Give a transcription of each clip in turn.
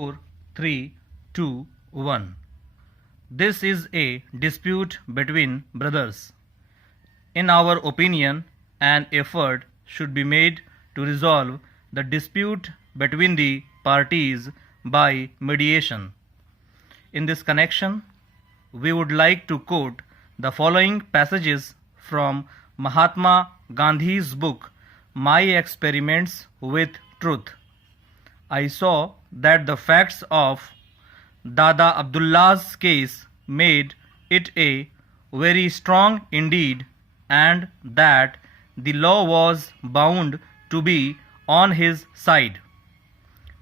4, 3, 2, 1. This is a dispute between brothers. In our opinion, an effort should be made to resolve the dispute between the parties by mediation. In this connection, we would like to quote the following passages from Mahatma Gandhi's book, My Experiments with Truth. I saw that the facts of Dada Abdullah's case made it a very strong indeed, and that the law was bound to be on his side.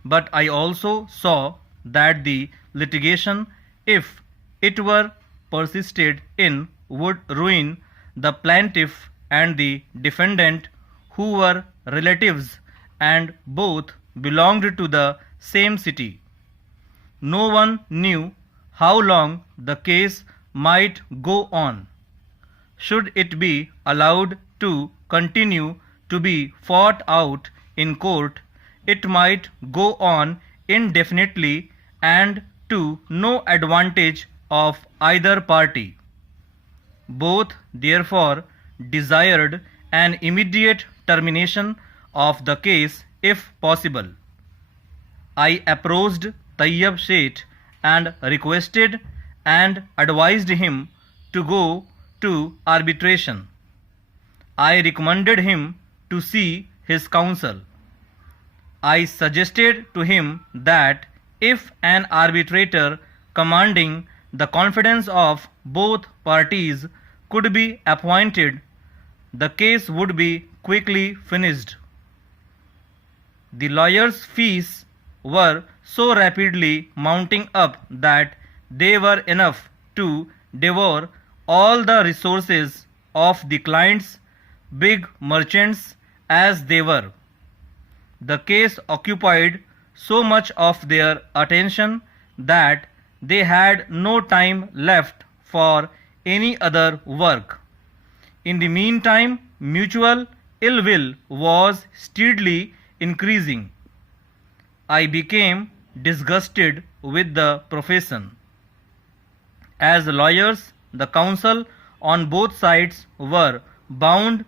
But I also saw that the litigation, if it were persisted in, would ruin the plaintiff and the defendant, who were relatives and both belonged to the same city. No one knew how long the case might go on. Should it be allowed to continue to be fought out in court, it might go on indefinitely and to no advantage of either party. Both therefore desired an immediate termination of the case if possible. I approached Tayyab Seth and requested and advised him to go to arbitration. I recommended him to see his counsel. I suggested to him that if an arbitrator commanding the confidence of both parties could be appointed, the case would be quickly finished. The lawyers' fees were so rapidly mounting up that they were enough to devour all the resources of the clients, big merchants as they were. The case occupied so much of their attention that they had no time left for any other work. In the meantime, mutual ill will was steadily increasing. I became disgusted with the profession. As lawyers, the counsel on both sides were bound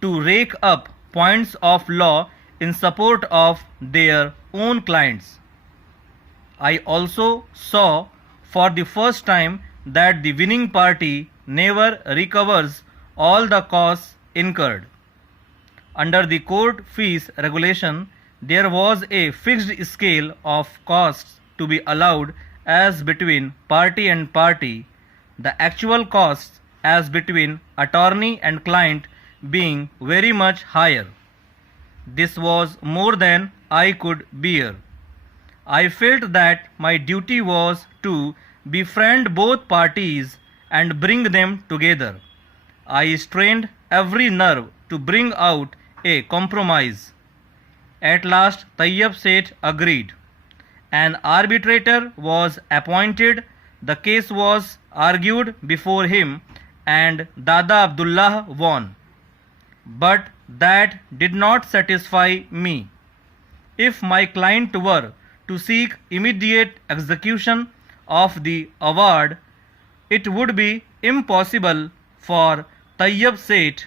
to rake up points of law in support of their own clients. I also saw for the first time that the winning party never recovers all the costs incurred. Under the court fees regulation, there was a fixed scale of costs to be allowed as between party and party, the actual costs as between attorney and client being very much higher. This was more than I could bear. I felt that my duty was to befriend both parties and bring them together. I strained every nerve to bring out a compromise. At last Tayyab Seth agreed. An arbitrator was appointed, the case was argued before him, and Dada Abdullah won. But that did not satisfy me. If my client were to seek immediate execution of the award, it would be impossible for Tayyab Seth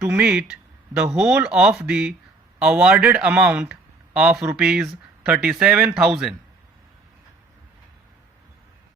to meet the whole of the awarded amount of rupees 37,000.